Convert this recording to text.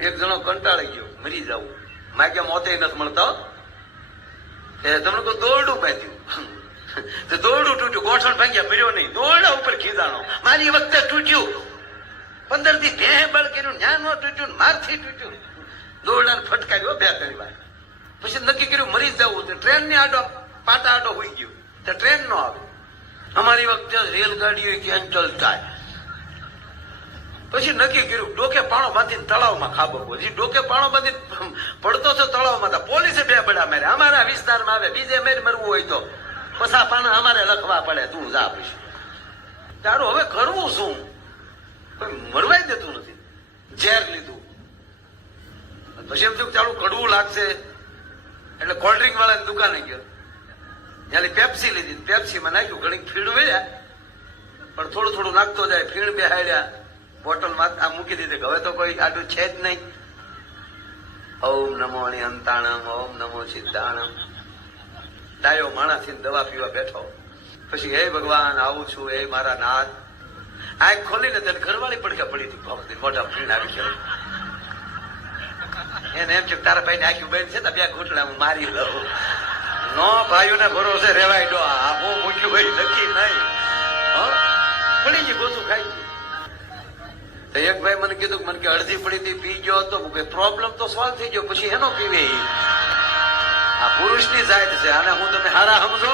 એક જણો કંટાળી ગયો, મરી જવું, માગે મોતે નથી મળતા. તમને કોઈ દોરડું બાંધ્યું, દોરડું તૂટ્યું, ગોઠણ ભાંગ્યા, મર્યો નહીં, દોરડા ઉપર ખીજાણો. મારી વખતે તૂટ્યું, 15 દી ભેં બળ કર્યું, ન્યા નો તૂટ્યું, મારથી તૂટ્યું, દોરડાને ફટકાર્યો 2-3 વાર. પછી નક્કી કર્યું મરી જવું. ટ્રેન ની આડો પાટા આડો હોઈ ગયો, તો ટ્રેન નો આવે. અમારી વખતે રેલગાડીઓ કેન્સલ થાય. પછી નક્કી કર્યું ડોકે પાણો બાંધીને તળાવમાં ખાબકવો. હજી ડોકે પાણો બાંધીને પડતો તો તળાવમાં. પોલીસે 2 બડા માર્યા. અમારા વિસ્તારમાં આવે, બીજે મેર મરવું હોય તો પસા પાના અમારે લખવા પડે, તું જા. પછી તારું હવે કરવું શું? મરવાય દેતું નથી, ઝેર લીધું. પછી એમ થયું ચાલુ કડવું લાગશે એટલે કોલ્ડ ડ્રિંક વાળાની દુકાને ગયો, ત્યાં પેપ્સી લીધી. પેપ્સી માં નાખ્યું, ઘણી ફીણ વેળ્યા, પણ થોડું થોડું નાખતો જાય. ફીણ બેહાડ્યા, બોટલ માં આ મૂકી દીધી. હવે તો કોઈ આટલું છે જ નહીં. ઓમ નમો અણિહંતાણમ, ઓમ નમો સિદ્ધાણમ. ડાયો માણસ દવા પીવા બેઠો. પછી હે ભગવાન આવું છું, હે મારા નાથ. આંખ ખોલીને તેને ઘરવાળી પડખા પડી હતી, મોટા ફીણ આવી ગયો. એને એમ છે તારા ભાઈ ને આખી બેન છે, 2 ઘૂંટડા હું મારી લઉં. નો ભાઈઓને ભરોસે રેવાય ડો. આ બહુ મૂક્યું ભાઈ નક્કી નહીં. પડી ગઈ, ગોતું ખાઈ ગયું. એક ભાઈ મને કીધું, મને કે અડધી પડી હતી પી ગયો હતો. પ્રોબ્લેમ તો સોલ્વ થઈ ગયો, પછી એનો પીવે. આ પુરુષની જાત છે, આને હું તમે હારા સમજો.